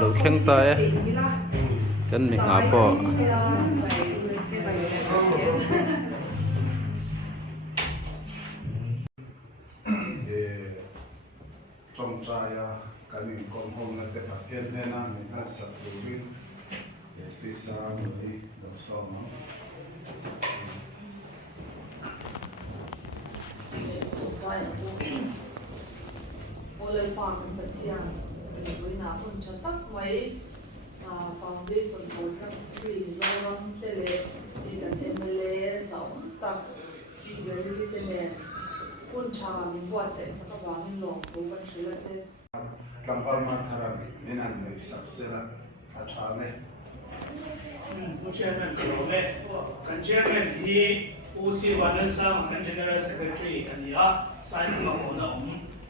đầu khen tay chân mình ngã bỏ trong trai cái mình còn hôm nay để phát hiện nên là mình đã sắp được biết để đi xa người đầu sau nó Oleh Pak Kementerian Lingkungan pun cetak mai foundation for Drug-Free Mizoram tele Liana MLA zaun tak senior tele pun cara membuat saya sekarang long bukan sila saya kampal mataran ini nanti saksela acale Chairman kan chairman di UC Vanneihsangi kan general secretary kan dia sign na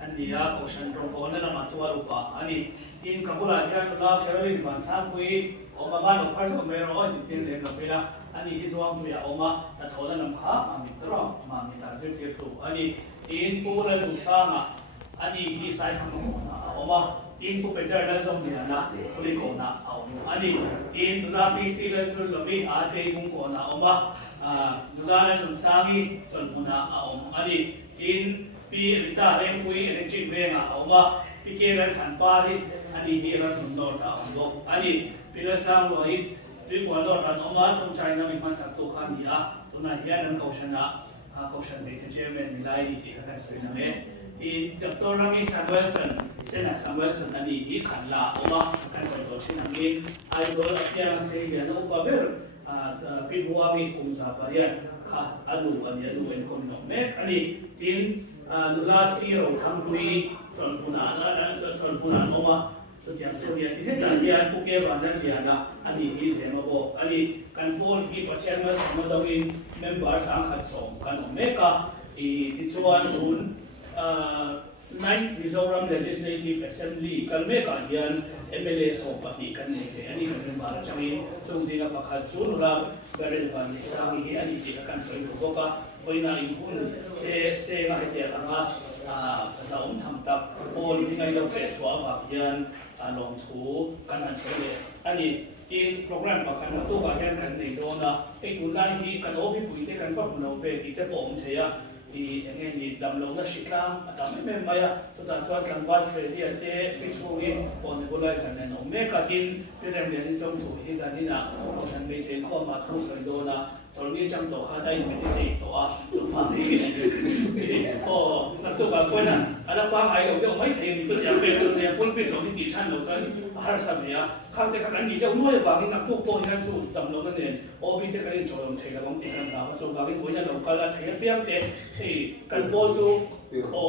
Ania ocean rongona na matua lupa ani in kabula hian la Baryl Vanneihsangi oma no parso mero on tin le na pela ani hizwang tu ya oma na thola nam kha amitra ma mita zirtir tu ani in pura lusanga ani hi sai khamo na oma in pu peter na zong Liana kuli ko na au ani in na PC le chul lobi a te mung ko na oma Baryl Vanneihsangi chon na au ani in pi rita reng pui electric venga oma pikera than pari ani hira thundor ta ando ani pila sang loi tui kwalor ran oma chong china mi man sak to khan ya tuna hian an kaushana kaushan be chairman milai ni ti kan soina me in Dr. Rami Samuelson sena Samuelson ani hi khanla oma kan sai to chin angin ai dol apya se ya no paber pibuami kumsa parian kha alu ani alu en kon no me ani tin nula siro thangui chonpuna oma sutiang choria ti heta hian puke banan Liana ani hi semabo ani kanpol hi pathianga samadawin member sang khat som kan meka ti chuan un 9th Mizoram Legislative Assembly kan meka hian MLA so pati kan ne ani kan member changin chungzinga pakhat chu nula Baryl Vanneihsangi hi ani ti kan soi ko ka oina in hun se nga hetia anga sa tham tak all ni ngai lo fe chwa va hian long thu kan an sole ani in program pakhan to ka hian kan nei do na ei tu lai hi kan obi puite kan fa no ve ti te pom theya i enge ni dam lo na shiklang ata me maya to ta chwa kan ba fredi ate Facebook in on bolai san no me ka tin perem le ni chom thu hi zanina ko san be chen kho ma thu sai do na chorni cham to kha dai me ti to a chu ma ni o na to ba ko na ala pa ai lo de mai thei ni to ya pe to ne pul pin lo ti chan lo tan har sa me ya khang te khan ni de noi ba ni na to po han chu dam lo na ne o bi te ka ni chom thei la bang ti kan na chu ba ni ko na lo ka la thei piam te kan bol chu o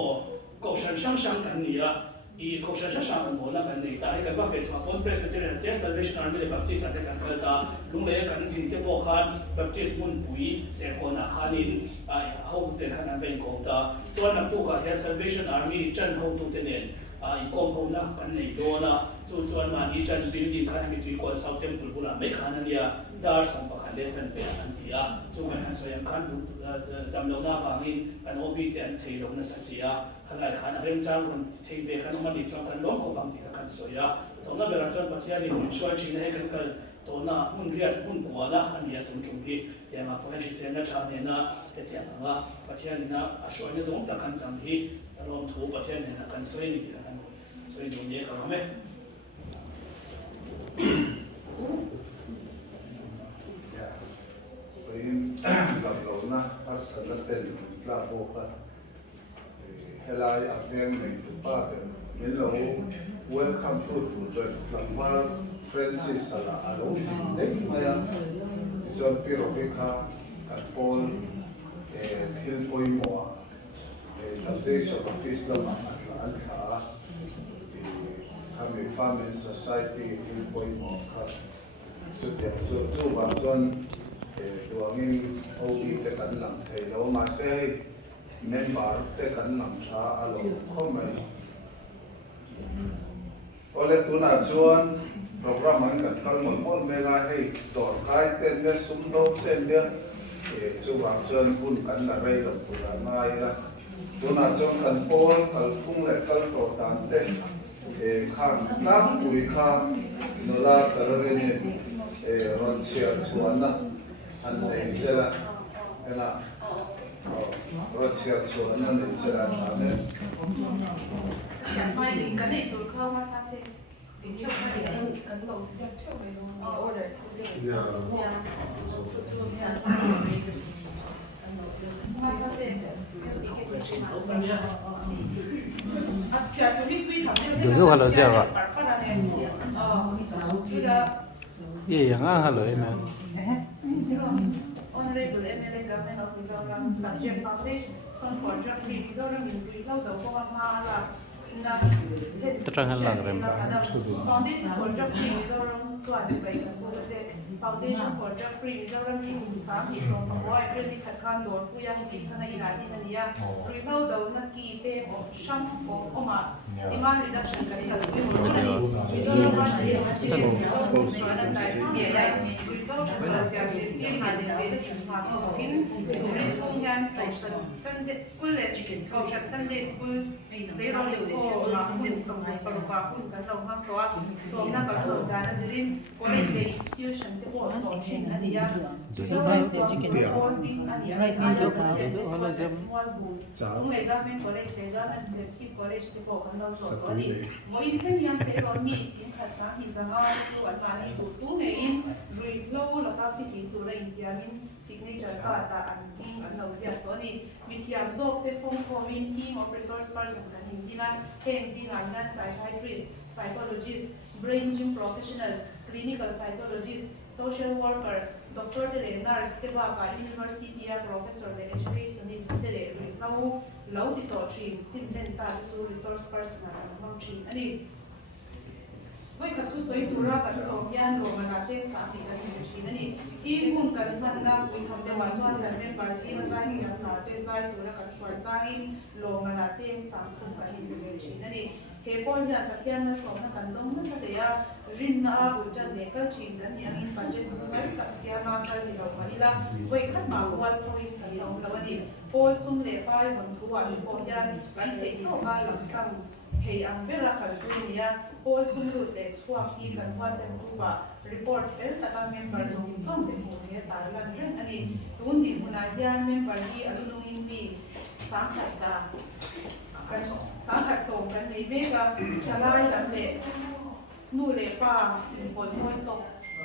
ko shan shang kan ni ya i ko shan shang mo na kan nei ta kan va fe chwa pon president te Salvation Army le baptist ate kan kalta lung le kan sin te bo khan baptist mun pui se ko na khanin ai ho te khan an vein ko ta chuan nam tu ka he Salvation Army chan ho tu te nen i kom ho na kan nei do na chuan ma ni chan building khan mi tui ko south temple bula me khan an ya dar som pa khan le chan pe an tia chu kan han soyam khan dam lo na wangin kan obi te an thei lo na sa sia khalai khan rem chang ron thei ve kan ma ni chang kan long ko bang ti kan soya to na bera chan pathia ni mun shwa chi ne kan kal to na mun riat mun kwa la an ya tum chung hi ya ma ko han shi se na cha ne na te tia nga pathia ni na a shwa ne dong ta kan chang hi ron thu pathia ne na kan soi ni ti kan soi ni ne ka me in lam lo na har salaten tla boka helai aveng nei tu pa min lo welcome to the Lamar Francis ala alo sin dek maya izon piro beka at Paul hill boy mo taxation office na at la kami family society hill boy mo ka so ba zon tuangin obi te kan lang thei lo ma se member te kan nam tha alo khomai ole tuna chuan program an kan kal mon mega hei dor kai ten ne sum do ten ne chuwang chuan kun kan la rei lo pura nai la tuna chong kan pol kal kung le kal to tan te khang tam pui kha nola tararin ron chia chuana an nei sera ela ron chia chuana nei sera ane chẳng may thì cái này tôi không mà sao thế thì chưa phải cái lẩu xếp trước với nó order trước đây mà sao thế dulu kalau siapa iya nggak halo em Honorable MLA Government of Mizoram Subject Foundation for Drug-Free Mizoram in Drug-Free Terangkan lah rem. Foundation for Drug-Free Mizoram Chuan Bai Kan Bu Che Foundation for Drug-Free Mizoram ni Sa Ki So Pawai Really Khat Khan Dor Puya Ki Thana Irani Hania Rilo Do Na Ki Pe of Sham of Oma Demand Reduction Kan Kal Wi Mizoram Wa Ni Ha Shi Mizoram Nai Ya Rilo Sia Shi Ti Ma De Ma Hin Ri Song Yan Kausan Sunday School Education Kausan Sunday School They Ro Li Ko Ma Hin Song Hai Paru Ba Kun Kan Lo Ma Toa Som Na Ka Lo Da Na Zirin College Day Institution Te Bo To Chin Ania Rice Education Rice Min Jo Cha Halo jam. Ung Lai Government College Te Da Na Sixty College Te Bo Kan Lo To To Ni Mo In Kan Yan Te Ro Mi Sin Kha Sa Hi Zanga Chu An Ma Ni Bu Tu Ne In Rui Lo Lo Ka Fi Ti Tu Ra In Tia Min Signature Ka Ta An King An Lo Zia To Ni Mi Thiam Zok Te Phong Ko Min Team of Resource Person Kan Hin Tina Heng Zin An Nan Psychiatrist Psychologist Brain Gym Professional Clinical Psychologist Social Worker Dr. Tele Nurse Te Ba Ka University Professor Le Educationist Tele Rui Lau Ti To Trin Sim Len Ta Su Resource Person An Mang Trin Ani Voi khát thu soi tu ra kan som hian lo ma na chen sa ti kan ni chi ni I mun kan man na pui tham te wa chuan kan men par si ma sai ya na te sai tu ra kan chuan changin lo ma na chen sa thum kan ni ni chi ni he pon ya ka hian na som na kan dong na sa le ya rin na a bu chan ne kal chin kan ni angin budget tu mai ta sia na kal ni lo ma ni la voi khat ma wal point kan lo la ni pol sum le pai mon thu wa ni po ya kan te no ka lam tam thei ang bela kal tu ni ya Paul Sumlut le chua hi kan hwa chen tu ba report fel ta ka member zong som te mo ne ta lan ren ani tun di huna hian member hi alung in bi sang khat so kan nei be ka thalai lam le nu le pa in pon moi tok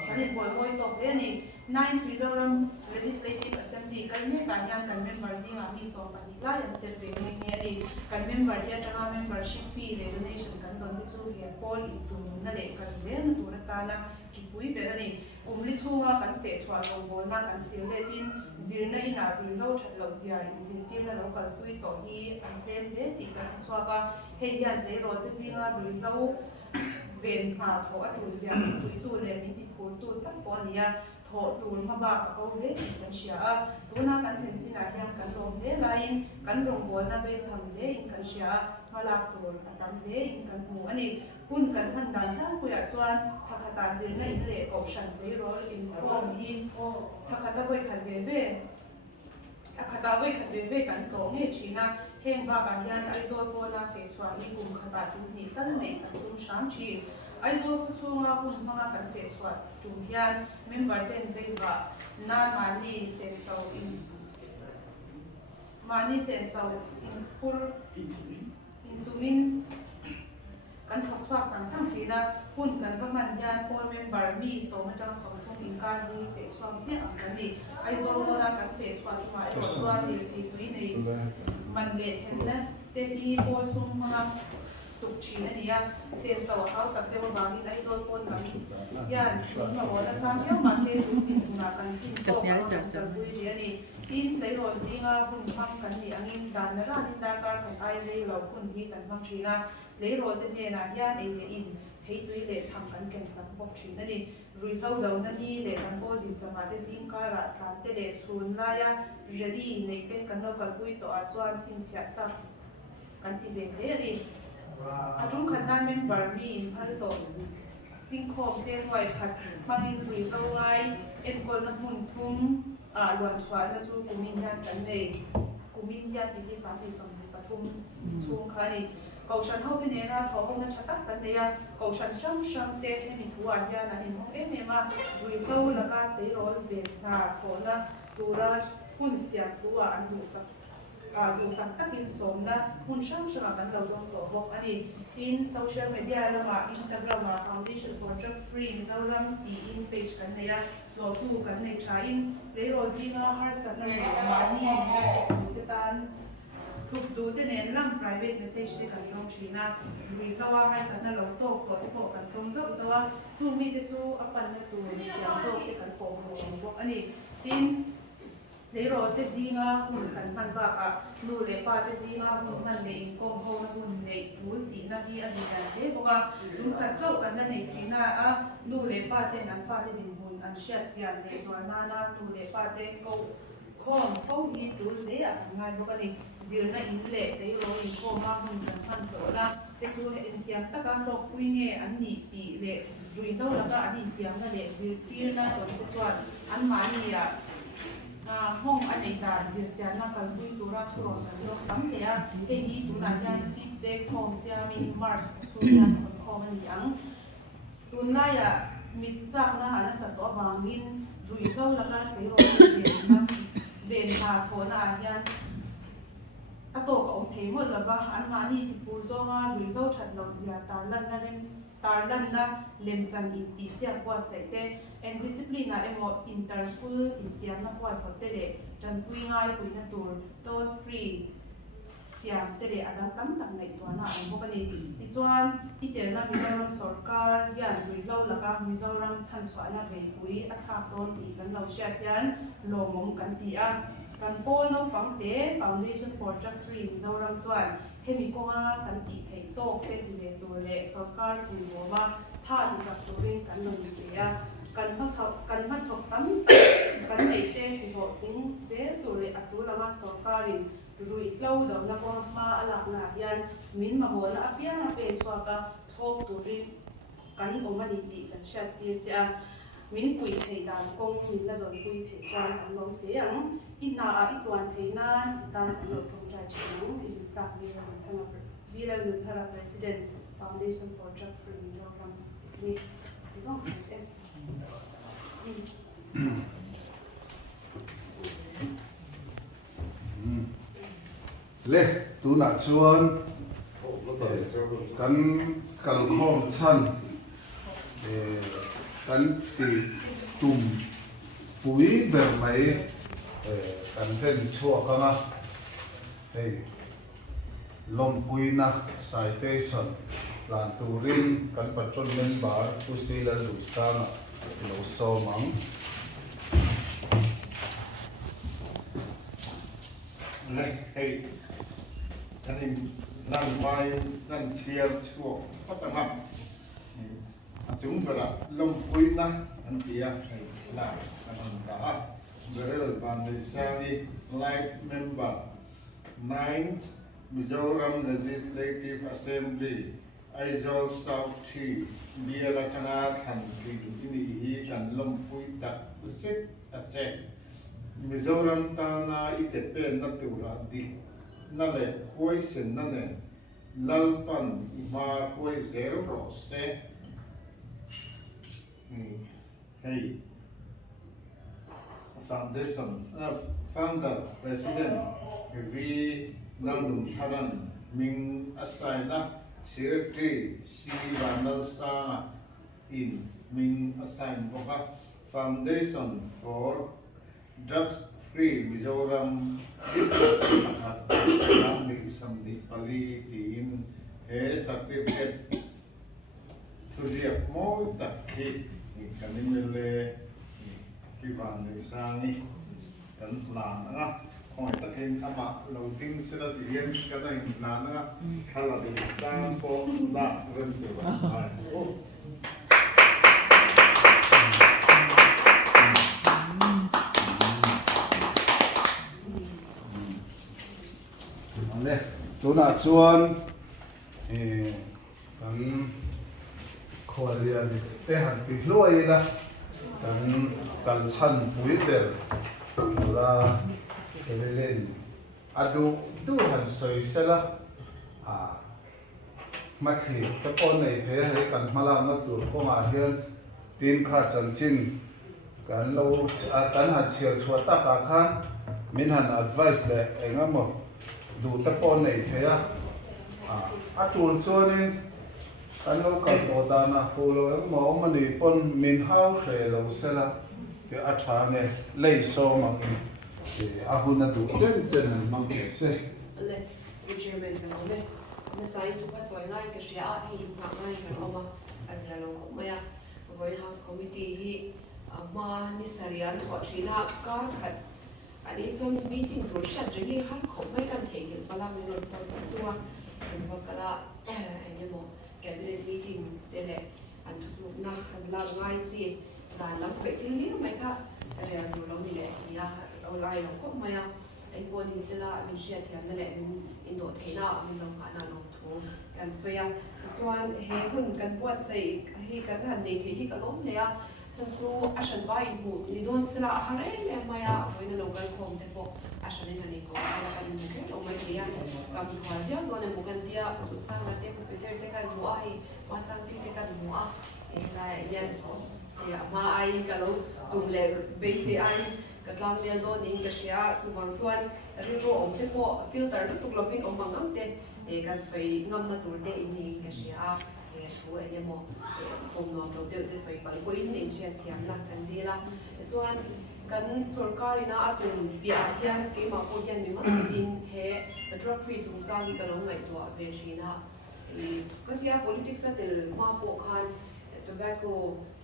kan in pon moi tok le ni 9 Mizoram Legislative Assembly kan ne ka hian kan member zinga mi so pa ni la yan te pe ni ni kan member ya tanga membership fee le donation kan don ti chu hi Paul in tu na le kan zen tu na ta na ki pui be ni li chunga kan fe chwa lo bol na kan fil le tin zirna ina ri lo that lo zia in zin tim na lo kan pui to hi an tem le ti kan chwa ka he yan te ro te zinga ri lo ven ha tho a tu zia pui tu le mi ti phur tu tak po nia tho tu ma ba ka ko le kan sia a tu na kan then china hian kan rom le lain kan rong bol na be tham le in kan sia malak tur atam le in kan mu ani hun kan han dan ta ku ya chuan thakata zir na in le option be role in rom hi thakata voi khan be be thakata voi khan be be kan to nge thina heng ba ka hian ai zo ko na fe chwa hi kum khata tu ni tan nei kan tum sham thi ai zo ku chunga hun manga kan fe chwa tu hian member ten ve ba na mani se so in pur in tumin kan thok chwak sang sang thina hun kan ka man hian pol member mi so ma tang so thong in kan ni fe chwak si ang kan ni ai zo ko na kan fe chwak ma ai zo ni ti tui nei man le then na te hi pol sum ma tuk chin ani ya se so how tak te ba gi ai zo pon ma yan ma mo na sang yo ma se du tin na kan tin to ka pui ri ani tin dai ro zinga hun phang kan ni angin dan na ra ni da kar kan ai dei lo kun hi kan phang thina dei ro te ne na ya ei le in hei tui le cham kan ken sam bok thina ni rui hlo do na ni le kan ko din chama te zing ka ra tlan te le chhun la ya ready nei te kan lo kal pui to a chuan chin sia ta kan ti ve le ni atung khan nan member mi in phal to ping khom chen wai khat mangin rui hlo ngai en kol na mun thum luan chwa na chu kumin hian kan nei kumin hian ti sa ti som ni pathum chung khani kausan ho te nena tho ho na chatak kan ne ya kausan sham te hemi thuwa hian an hong ema rui ko laka te rol ve na khona turas hun sia thuwa an hu sak du sak takin somna hun sham kan lo dong to bok ani in social media lama Instagram ma Foundation for Drug-Free Mizoram in page kan ne ya lo tu kan ne tha in le ro zinga har sak na ma ni ni tan thup du te nen lam private message te kan long thina ri kawa har sak na lo to te po kan tong zo zawa chu mi te chu apan na tu ya zo te kan po ho bok ani tin le ro te zinga hun kan man ba ka nu le pa te zinga hun man le in kom ho na hun le tul ti na hi ani kan te boka dum khat zo kan na nei thina a nu le pa te nan fa te din hun an shat sian le zo na na nu le pa te ko khom ho hi tul le a ngai boka ni zir na in le te ro in ko ma hun kan man to la te chu in tiang ta ka lo pui nge an ni ti le rui do la ka ani tiang na le zir tir na to te chuan an ma ni ya hong anh ấy đã diệt chán là cần quy tụ ra thu rồi cần được tắm thế à cái gì tụ là nhân feedback from Xiaomi Mars thu nhân from anh yang tuần này à mít chắc na anh sẽ tổ avangin rủi câu là cái thế rồi về thà thổ là nhân à tổ của ông thấy một là ba anh mà đi thì bù do nga rủi câu thật lâu gì tar lan na lem chan in ti sia kwa se te and discipline na emo inter school in tiam na kwa hotele chan pui ngai pui na tur toll free siam te le adang tam tak nei to na ang bokani ti chuan itel na Mizoram sarkar yan rui lo laka Mizoram chan chwa na ve pui a thak ton ti kan lo sha hian lo mom kan ti a kan pol no pang te Foundation for Drug-Free Mizoram chuan hemi konga kan ti thei to ke ti le tu le sarkar ti bowa tha ti sa turin kan lo ni ya kan ma chok tam kan nei te ti ho tin je tu le atu lama sarkarin rui lo do na ko ma alak na yan min ma ho na apia na pe chwa ka thok turin kan omani ti kan shat ti cha min pui thei dan kong min la zon pui thei chan kan lo te ang ina a itwan thei na ta lo thong cha chu i ta Baryl Vanneihsangi President Foundation for Drug-Free Mizoram ni isong le tu na chuan kan kal khom chan kan ti tum pui ber mai kan ven chua kanga hey lawmpuina citation lan turin kan patrol member pusila lusanga lo somang hey kanin nan mai nan thiar chuo patanga chung bera lawmpuina an tia la kan da Baryl Vanneihsangi live member 9th Mizoram Legislative Assembly Aizol South Tea Liana Tanga Thanti ini hi kan lawmpuita sit a check Mizoram tana itepe na tura di na le hoi sen na ne lalpan ma hoi zero ro se hey Foundation founder president vi nangdum tharan ming asaina secretary Vanneihsangi in ming asain boka Foundation for Drug-Free Mizoram Namni samdi pali tin he certificate thusiap mo ta ki kanimele ki Vanneihsangi kan plan nga koi ta ken ama loading sila tien kana in plan nga khala de tan po na ren tu ba tu na chuan kan kholian te han pi hloi la kan chan pui ber tura kelelen adu du han soi sela mathi ta pon nei phe he kan mala na tur ko ma hian tin kha chan chin kan lo kan ha chial chhuat ta ka khan min han advice le engamo du ta pon nei phe a chul chuanin kan lo kan to da na follow engmo mani pon min hau hre lo sela ke a tha nge lei so mang a hun na du chen mang ke se le German kan ole na sai tu pa choi ngai ka sia hi na ngai kan oma azla lo ko maya White House committee hi ma ni sarian chwa thina ka khat ani chon meeting tur shat ri har kho mai kan thegil pala mi lo pon chan chuwa en ba kala enge mo cabinet meeting dele an tu na han la ngai chi dan lam pe til li mai ka ria tu lo ni le sia online ko maya en poni sila min shia thiam na le min indo theina min lo ka na lo thu kan soya chuan he hun kan puat sei hi kan han nei the hi ka lom le a chan chu a shan ba in bu ni don sila a hare le maya voina local khom te po a shan in ani ko ala kan mu ke o mai dia kam khwal dia don mu kan dia sang la te computer te kan mu ai ma sang ti te kan mu a e la yan ya ma ai ka lo tum le be se ai katlang lian do ning ka sia chuwang chuan ri ro om te po filter lu tuk lovin om mangam te e kan soi ngam na tur te in ning ka sia e thu e mo khom no to te soi pal ko in ning sia thiam na kan di la chuan kan sarkar ina atun bia hian ke ma ko hian mi ma in he drug free chung sa gi kalong ngai to ve china e ka tia politics atel ma po khan tobacco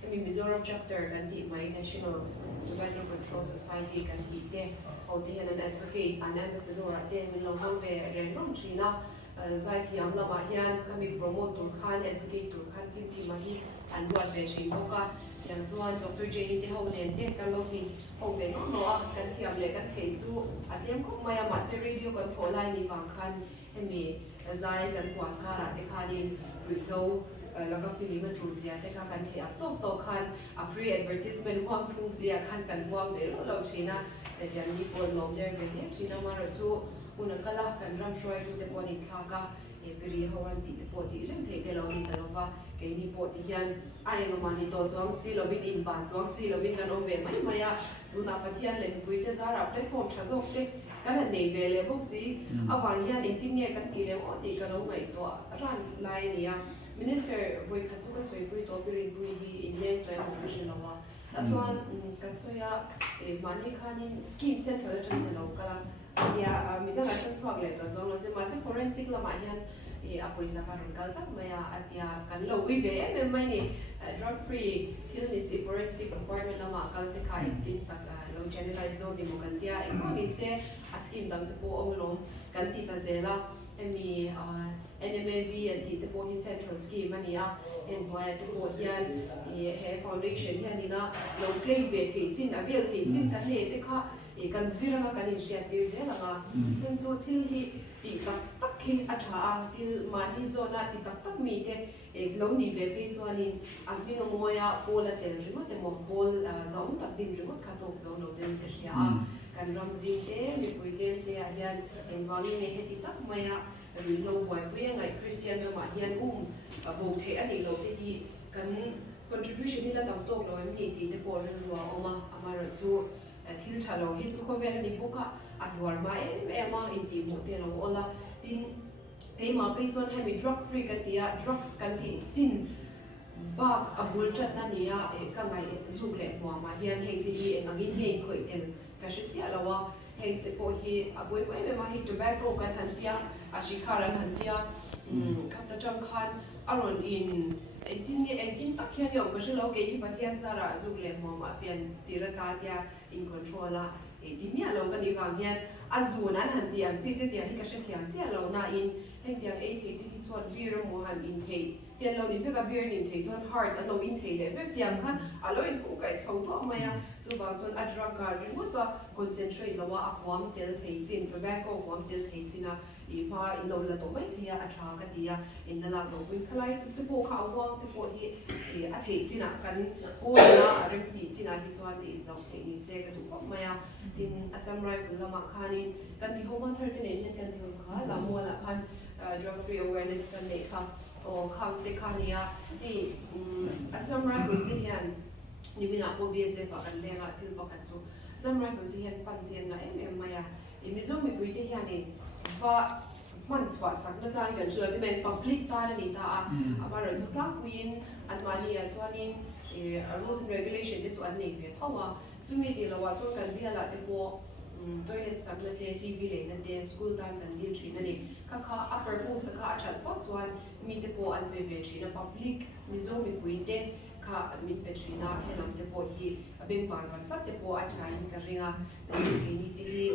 Mizoram chapter kan di my national tobacco control society kan di te au te an advocate an ambassador te min lo hang ve ren rom china zai thi am lama hian kami promote tur khan advocate tur khan kim ki ma hi an buat ve chin boka yang chuan dr j te ho nen te kan lo ni ho ve no a kan thiam le kan thei chu atliam khop maya ma se radio kan tholai ni wang khan emi zai kan puan kara te khanin ritlo laka film tru zia te ka kan thea to khan a free advertisement wang chung zia khan kan buang ve lo china te yan ni pol nom der ve ne china ma ro chu una kala kan ram shoi tu te poni thaka e peri hawan ti te poti rem the te lo ni ta lo wa ke ni poti yan ai no mani to chong si lo bin in ban chong si lo bin kan o ve mai maya tu na pathian len pui te zara platform thazok te kan nei ve le bok si awang yan intim ne kan ti le o ti kan o mai to ran lai ni ya Minister voi khatsuka soipui to pirin pui hi inleng to em vision lawa achuan katsoya mani khanin scheme central attain lo kala ya mida la kan chwak le to zong se ma se forensic lama hian a poisa ka ron kal tak maya atia kan lo wi ve em mai ni drug free thil ni si forensic department lama kal te kha tin tak lo generalize do demo kan dia ni se a scheme dang te po ongolom kan ti ta zela emi NMAB and the Body Central Scheme mania in why the Bohian he foundation hian ina lo claim ve thei chin a vel thei chin kan ne te kha e kan zira kan initiative ze langa chen chu thil hi ti tak khi a tha a til mani zona ti tak mi te e lo ni ve pe chuanin a mi ngoya pola tel rima te mo pol zaum tak din rima kha tok zo lo den te sia kan ram zin te mi pui ten te a hian en wangi ne heti tak maya ri lo wai pui ngai Christian ma hian bo the ani lo te hi kan contribution ni la tam tok lo ni ti te pol ro oma amara chu thil thalo hi chu kho vel ani boka anwar ma ma in ti mo te lo ola tin pe ma pe chon ha mi drug free ka tia drugs kan ti chin bak abul chat na nia ka ngai zuk le mo ma hian heng ti hi angin hei khoi tel ka shi chia lawa heng te po hi aboi mai ma hi tobacco kan han tia a shikharan han tia khata chang khan aron in engtin tak hian yom ka shilo ke hi pathian sara zuk le mo ma pian tira ta tia in control a timia lo ka ni wang hian azun an han tiang chi te tia hi ka she thiam chia lo na in heng tiang ei the ti chon bir mo han in thei hian lo ni veka beer nin thei chuan heart a lo in thei le vek tiang khan a lo in ku kai chho to maya chu ba chuan a drug card remote ba concentrate lawa a huam tel thei chin tobacco huam tel thei china i ma in lo la to mai thia a tha ka tia in la lo win khalai te po kha wang te po hi a thei china kan ko la a rem ti china hi chuan ti zau thei ni se ka du ko maya tin assam rifle lama khanin kan ti homa 39 hian kan ti hom kha la mo la khan drug free awareness kan me kha o khang te khania ti assam rifle si hian ni bina po bsf pa kan lenga til pa kan so assam rifle si hian fan sian na mm maya i mizo mi pui te hian ni va man chwa sak na chang kan sure men public ta ni ta a ba ro chu ta kuin an mani a chuanin rules and regulation te chu an nei ve thawa chumi ti lawa chu kan bia la te po toilet sabla te tv le na te school time kan dil thina ni kha kha upper po sa kha athat po chuan mi te po an pe ve thina public mizo mi pui te kha mi pe thina helam te po hi abeng van fat te po a trai ka ringa ni ti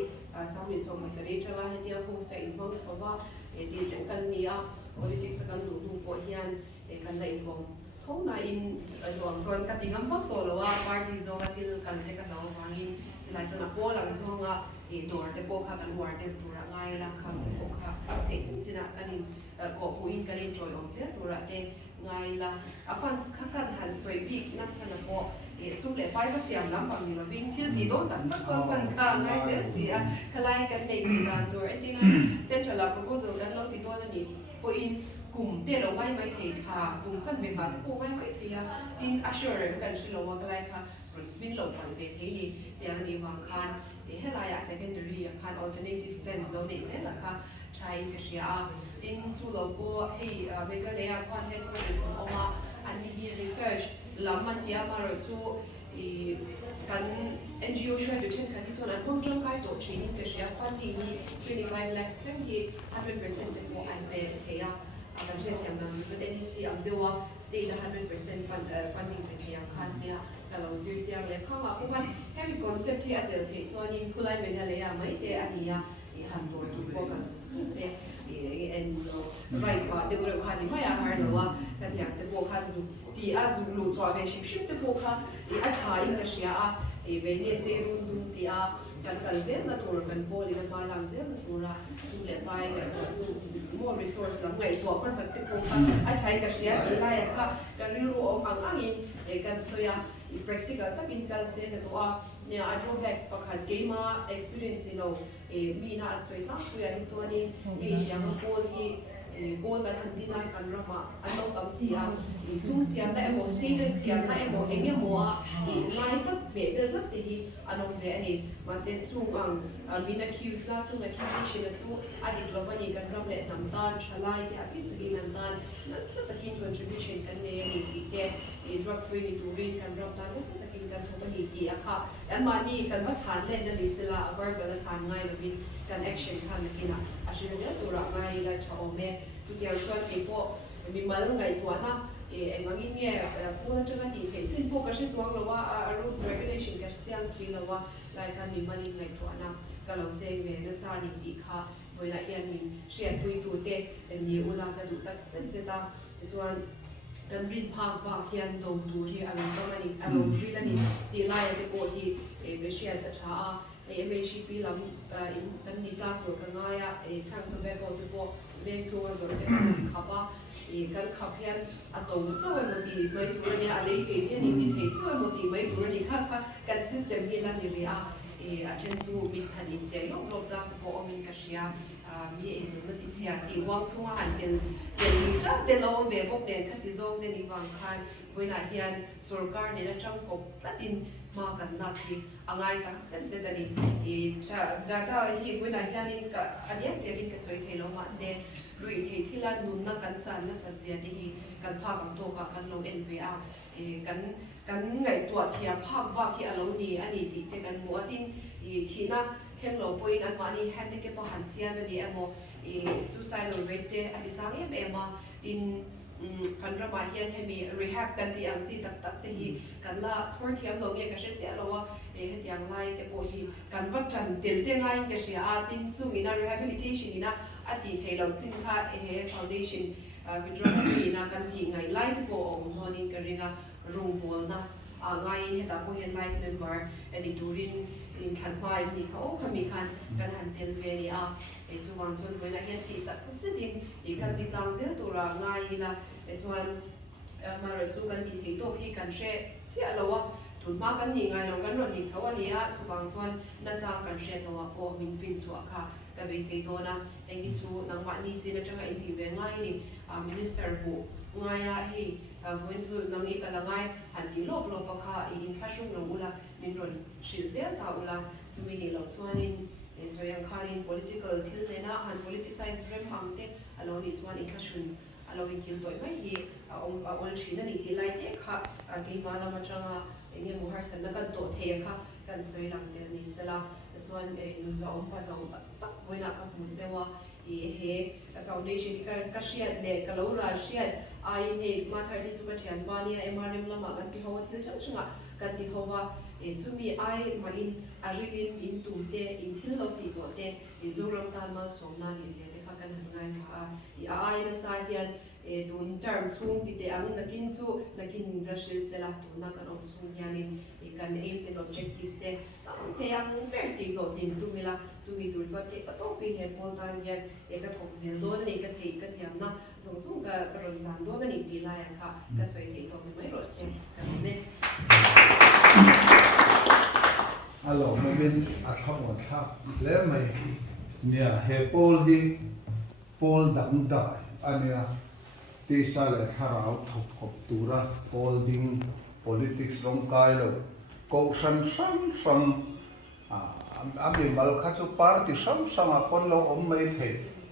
sami so masare trawa hetia host in hong chowa ti kan nia politics kan lu po hian kan la involve thong na in luang chuan ka tingam bak to lawa party zone til kan te ka law wangin tilai chana po lang zonga dor te po kha kan war te tura ngai la kham te po kha te china kanin ko puin kanin joy on che tura te ngai la afans kha kan han soi big na chana po sum le pai pa siam lam bang ni lo wing thil ti don tan tak chuan fans ka ngai che sia khalai kan nei ti dan tur ending central proposal kan lo ti don ani po in cùng tiền đầu ngay mấy thầy thà cùng chân về cả cô ngay mấy thầy tin assure cần sự lo cái này cả vin lo bằng về thế thì tiếng này hoàng khan để hết lại secondary khan alternative plans đâu này sẽ là kha try cái gì tin su lo cô hey về cái này quan hệ với sự oma anh đi research làm mình kia mà rồi su kan NGO share the chen kan ti chon an hong jong kai to training cái gì funding ni 25 lakhs kan hi 100% is more and pay kan chen tiam nam so NEC am dewa state 100% funding pe thia khan nia kalo zir chiang le khanga uban heavy concept hi atel thei chuanin khulai mena le ya mai te ania I han dor tu ko kan su te en right pa de ro khani mai a har lawa kan tiang te ko khan zu ti a zu lu chwa ve ship te ko kha a tha in ka shia a ve ne se run dun ti a kan zel na tur kan boli kan ma lang zel na tura su le pai ga chu more resource lam ngai to pa sak te ko kha a thai ka shia ti la ya kha ka ri ro ong ang angin kan soya practical takin kan se na to a nya a drawbacks pakhat game experience ni no mi na at soi ta ku ya ni chuani yang bol hi bol kan handina kan rama ano kam sia sung sia na emo status sia na emo enge moa ngai ka ve ta te hi anong ve ani ma se chung ang mi na cues na chung accusation na chu adi globani kan ram le nam tan chalai te api tu nan tan na sa takin contribution kan ne ni ti te drug free ni turin kan ram tan na sa takin kan thobani ti akha amani kan ba chan le na ni sila verbal chan ngai lo kan action kan na kina ashin zel tura ngai la chaome tu tiang chuan ke po mi mal ngai to na engangin nge pula changa ti the chin po ka shi chuang lawa rules regulation ka chiang chi lawa lai ka mi mali ngai to na ka lo se ve na sa ni ti kha boina hian mi share tui tu te ni ula ka du tak sen se ta chuan kan rin phang ba hian do tu hi along ka mani along ri la ni ti lai te po hi ve share ta tha MHP lam in kan ni ta tur ka nga ya khang to be ko tu po ven chu wa zor te khapa kan khaphian a to so mo ti mai tu ni a lei ke ni ti thei so mo ti mai tu ni kha kan system hi la ni ria a chen chu mi phani che lo cha po omin ka shia mi e zo na ti chia ti wang chunga han tel ni ta te lo be bok den kha ti zong de ni wang khan boina hian sarkar ni na chang ko tatin ma kan na ti angai tak sen se dani data hi boina hian in ka adiam te rin ka soi thelo ma se rui thei thila nun na kan chan na sa zia ti hi kan pha kam to ka kan lo nba kan ngai to thia phak ba ki alo ni ani ti te kan mo atin thina thenglo point an mani handicap pa han sian ani amo suicidal rate te ati sang em tin kan rama hian hemi rehab kan ti ang chi tak te hi kan la chhor thiam lo nge ka she che alowa hetiang lai te po hi kan va chan tel te ngai ka sia a tin chu ina rehabilitation ina ati theilo chin kha foundation Drug-Free na kan ti ngai lai te po om honin ka ringa rung bol na ngai heta po hian life member ani turin in kan mai ni kha khami khan kan han tel ve ni a e chuan chon boina hian ti ta sidin I kan ti tang zel tura ngai la e chuan ma ro chu kan ti thei to hi kan she chia lawa thun ma kan ni ngai long kan ron ni chawa ni a chuwang chuan na cha kan she lawa po min fin chu kha ka be sei do na engi chu nang ma ni chi na changa in ti ve ngai ni minister bu ngai a hi voin chu nang I kala ngai han ti lop lop kha in thashung lo ula min ron shil zel ta ula chu mi ni lo chuanin so yang khanin political thil ne na han politicize rem amte alo ni chuan in thashun alo in kil toy mai hi ol thina ni ti lai te kha ke ma la ma changa enge mu har san na kan to the kha kan soi lang tel ni sala chuan nu za pa za tak voina ka mu chewa he foundation ka shiat le ka lo ra shiat ai he ma 30 chu ka thian ba ni MRM lama kan ti hawa thil chang changa kan ti hawa chumi ai ma in arilin in tumte in thil lo ti to te Mizoram tan ma somna ni je te kha kan ngai tha ai na sa hian tun term chung ti te ang nakin chu nakin ga shil sela tu na kan om chung hianin kan aims and objectives te te ang ver ti lo tin tu mila chumi tur chot te ka to pin he pol tan hian ka thok zel do ni ka thei ka thiam na zong zong ka ron dan do ni ti la ya kha ka soi te to mai ro sen ka me alo mabin atham wa tha le mai nia he pol di pol dang dai ania ti sa le tharau thok khop tura pol ding politics rong kai lo ko san ami mal kha chu party sam a pon lo om mai the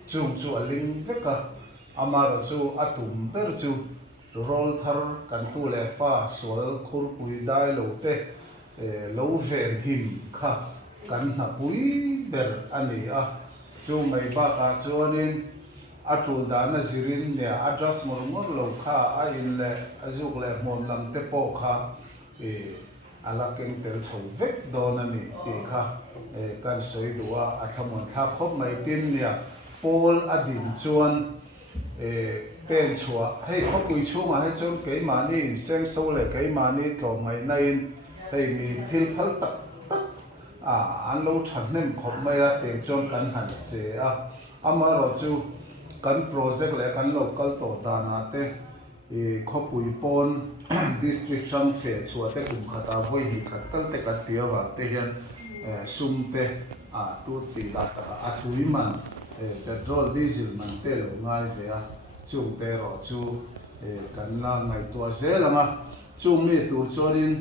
chu aling veka amar chu atum per chu rol thar kan tu le fa sol khur pui dai lo te lo ver him kha kan na pui ber ani a chu mai ba ka chuanin atul dana zirin ne address mor lo kha a in le azuk le mom lam te po kha ala kem tel so vek don ani te kha kan soi duwa athamon tha khop mai tin nia pol adin chuan pen chua hei khopui chunga he chon ke mani in seng so le ke mani thom mai nain hei mi thil phal tak an lo than nem khop mai a te chon kan han che a amaro chu kan project le kan local to dana te khopui pon district ram fe chua te kum khata voi hi khatal te ka tiawa te hian sum te tu ti la ta a tuiman petrol diesel man te lo ngai ve a chung te ro chu kan la ngai to zelanga chu mi tu chorin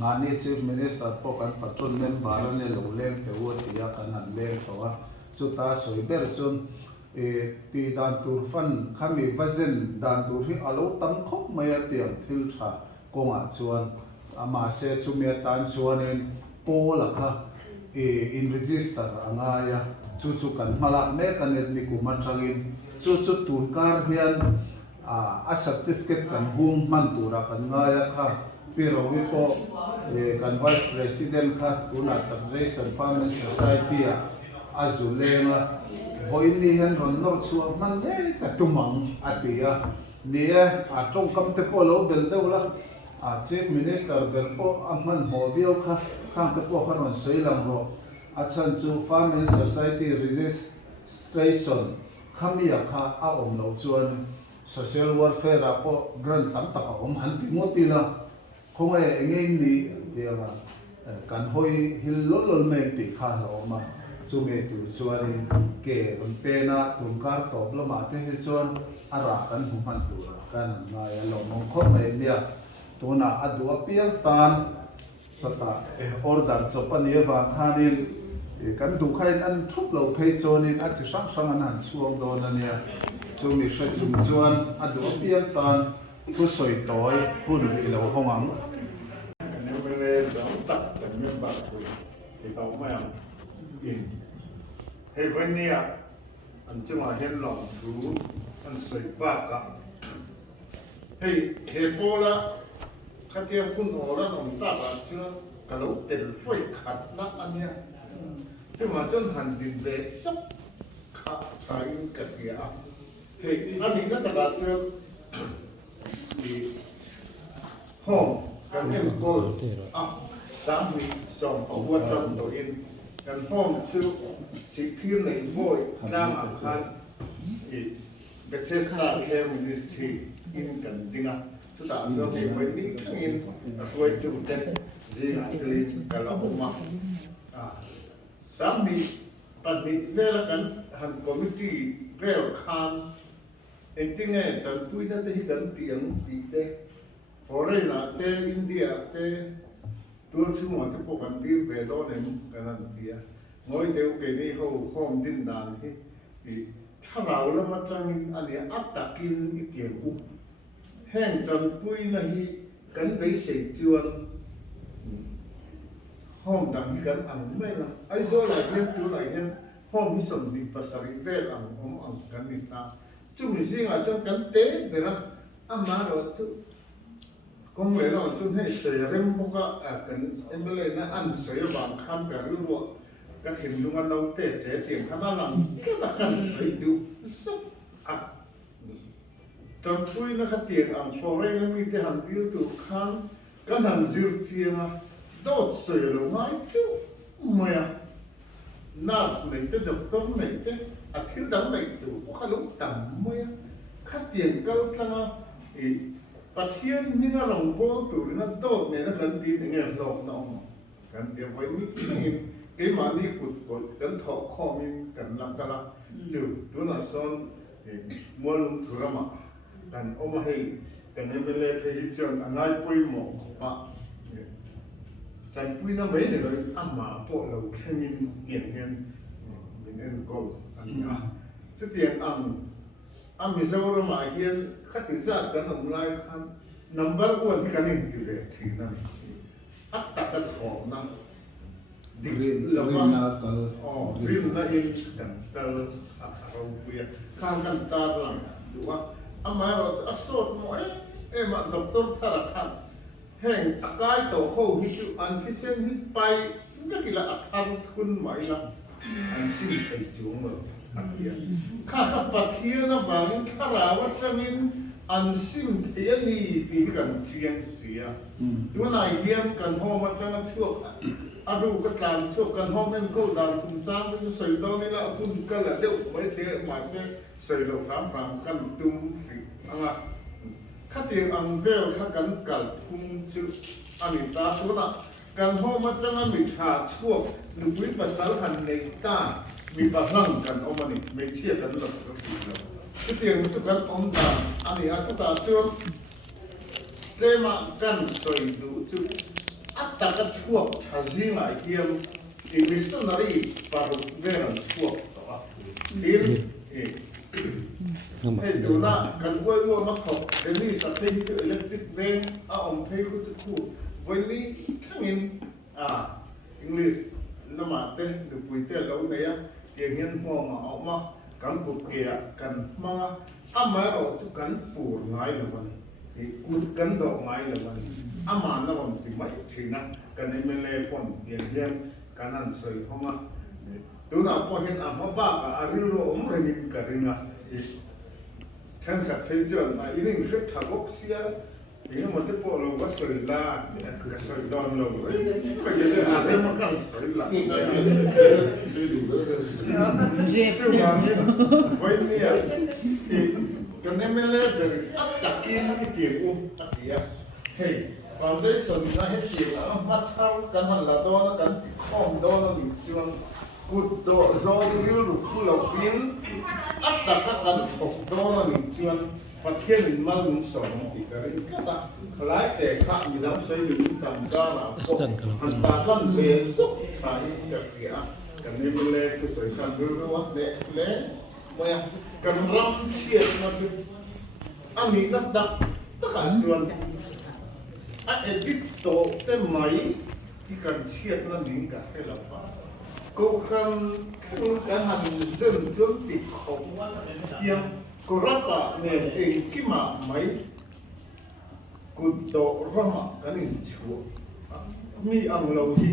mani chief minister po kan patron member ne lo leng pe wo ti a kan an leng to a chu ta soi ber chun ti dan tur fan khami vazen dan tur hi alo tam khop mai tiang thil tha konga chuan ama se chumi tan chuanin pola kha in register angaya chu kan mala me kan ni kuma thangin chu tur kar hian a certificate kan hum man tura kan ngaya kha pero wi po kan vice president kha tuna taxation family society azulenga voini han ron no chu man le ka tumang atia nia a tong kam te po lo bel deula chief minister bel po amman ho bio kha kham te po kharon seilang ro achan chu family society registration khamia kha a om lo chuan social welfare a po grant tam tak om han ti moti la khongai engei ni dewa kan hoi hil lol me ti kha lo ma chume tu chuan ke pena tungkar to bloma te he chuan ara kan human tu kan nga ya lo mong kho mai nia tuna adua piang tan sata order chopani wa khanin kan du khain an thup lo phei chonin a chi sang an han chuang do na nia chumi hre chum chuan adua piang tan thu soi toy hun i lo hongam MLA sa tak dan member tu kita umam in hei vania an chuma hen long tu an soi ba ka hei he pola khatiam kun ora nom ta ba chu kalau tel foi khat na ania chuma chon han din be sok kha thain ka dia เฮ้ยอันนี้ก็ตลาดเจอห้องกันเอ็มโกลอ่ะสามีสองเอาวัวจำตัวเองกันห้องซื้อสิพิมพ์ในบ่อยน้ำอาคารเบเทสตาแคร์มินิสทรีอินกันดินะสุดท้ายเราเห็นวันนี้ทั้งอินตัวจุดเด่นจีนอังกฤษกันแล้วผมมาสามีปัจจุบันเวลากันหันคอมมิชชั่นเรียลคานเอ็นที่เนี่ยจันคุยได้ที่กันเตียงตีเต้ฟอร์เรนเต้อินเดียเต้ตัวชื่อมันที่พวกกันดีเวลาเนี่ยกันนั่นเดียงอยเดียวกันนี่เขาห้องดินดานที่ถ้าเราแล้วมาจังอันนี้อัตตะกินอีเตียงอุแห้งจันคุยนะฮีกันไปเสียจวนห้องดังกันอันไม่ละไอ้โซ่ไหลเล่นตัวไหลเล่นห้องมิสนดิปัสสาวะเวลอันห้องอันกันนี่ตาจุ่มสิ่งอาจจะกันเตะเดี๋ยวนะอามาเราจุกงเลยเราจุ่มให้เสียเรื่องพวกกันเอ็มเลยนะอันเสียบางคำกันรู้ว่าก็เห็นลุงอันเราเตะเจ๊เตียงข้างหลังก็ตะกันเสียดูสุดจังคุยนะครับเตียงอันฟอร์เรนมีแต่หันดิ้วตัวข้างกันหันจิ๋วเจียมาโดดเสียลงมาจุ๊บมาน่าสนใจด็อกเตอร์ไหนเต้อาทิตย์ดังไหนตัวพวกเขาลุกต่ำมาขัดเตียงก็ทั้งปัจเจียนมีน่าลงโบตัวนั่นโดดเนี่ยนะกันตีนเงี้ยหลอกน้องกันเตียงไว้นี่เกมานี่กุดกุดกันถอดข้อมินกันลังกันละจู่ตัวน่ะซ้อนมวลธุระมากันเอามาให้กันเอ็มเอลเอที่จังง่ายปุยหมอกปะจันปุยน้ำไม่เนี่ยเลยอามาพวกเราแค่มินเกี่ยงเงินมินเอ็นโกอันนี้จะเตียงมิโซรามาเฮียนขัดจัดกันอะไรครับ number one กันนี่ดีเลยทีนั้นอัตตะกันหอมนะดิเราว่าริมน่าอินกันเตอร์เราเบียข้างกันตาหลังดูว่าอามาเราจะสดหมดมาด็อกเตอร์ธาราคันแห่งอากาศโตเขาฮิตอันที่เส้นฮิตไปก็กินละอัฐานทุนไหมล่ะอันสิ้นไปจุงเลยอันเดียข้าขับปัทเทียนบางข้าราวัชมินอันสิ้นเทียนี่ที่กันเชียงเสียตัวนายเฮียนกันห้องมาจังชั่วอารูก็ตามชั่วกันห้องนั่นก็ตามทุ่มจ้างก็จะใส่ตอนนี้ละทุ่มกันละเดี๋ยวไม่เทมาเสียใส่เราพรำกันตุ้มอะไรข้าเตียงอังเวลข้ากันกัดทุ่มจุอันนี้ตาตัวน่ะกันห้องมาจังมีชาชั่วหนุ่มวิปัสสนาในตามีพลังกันเอามานี่ไม่เชื่อกันหรอกก็คือเราข้าเตียงมันจะกันองตาอันนี้อาจจะตาชั่วเรื่องมากันใส่ดูจุอัตตะกันชั่วทัศน์มาเยี่ยมอีมิสต์นารีปารุเวรันชั่วตัวดินให้ดูนะกันว่ามาขบเดี๋ยวนี้สัตว์ที่จะอิเล็กทริกเวงเอาอมเพย์ก็จะคู่วันนี้ทั้งอินอังกฤษละมาเต้ดูปุยเต้เราเนี่ยอย่างเงี้ยหัวมาออกมากันปุกเกียกันมาอามาเราจะกันปูนไงละมันกุดกันดอกไม้ละมันอามานะมันติไม่ถึงนะกันในเมล่ปนอย่างเงี้ยกันนั่นใส่เข้ามาดูนะพอเห็นอามาบ้าอาริโรอมเรมินกันนะท่านขัดเทจนมาอีนี่เรื่องทางอกเสียอีนี่มันจะพอเราว่าสวยละเนี่ยถือสวยดอนเราเฮ้ยก็ยังได้อะไรมากันสวยละสวยดูเลยสวยวันนี้กันเนี่ยไม่เล่นเลยอักตะกินอีเตียงอุ้มตะเกียเฮ้ยความได้สนนะให้เสียงอ่ะมัดเท้ากันมันละโดนกันข้อมโดนนี่ชวนกุดโดโซยูรุคุลฟินอัตตะกันถกโดนนี่ชวนประเทศมันมุ่งสองที่กันก็ตาคล้ายแต่ข้ามีน้ำใสหรือต่ำก้าละก็หันตาลันเบสุดท้ายกับเกียกันนี่มันเล็กก็สวยกันรู้ว่าเด็กเล็กเมื่อกันรำเชียร์มาจุดอันนี้นักดักตะขาชวนอันเอ็ดโตเต็มไหมที่กันเชียร์นั่นดิ้งกันให้เราฟังก็กันกันหันเส้นจนติดเขายังก็รับปะเนี่ยเองกี่มาไหมกุดโตรำกันอินชัวมีอังเราที่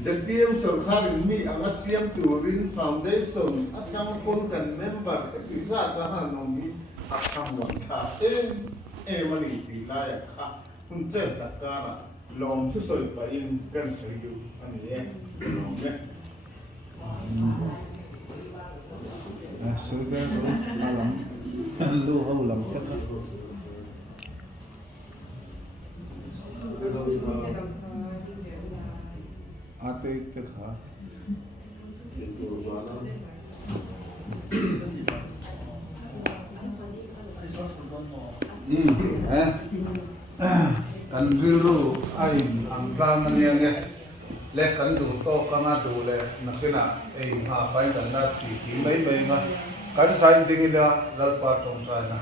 ZPM Sarkarin mi ang Asiam Turin Foundation at ang kontan member kapisa tahan nomi at ang wata mani pilaya ka kuncer takara long thusawi pa in kan sayu ani long sudah malam lu ulam kita ate kerja kan biru ain ang tangan niya le kan du to kanga du le nakina ha pai kan na ti mai mai nga kan sain dingila dal pa tong sana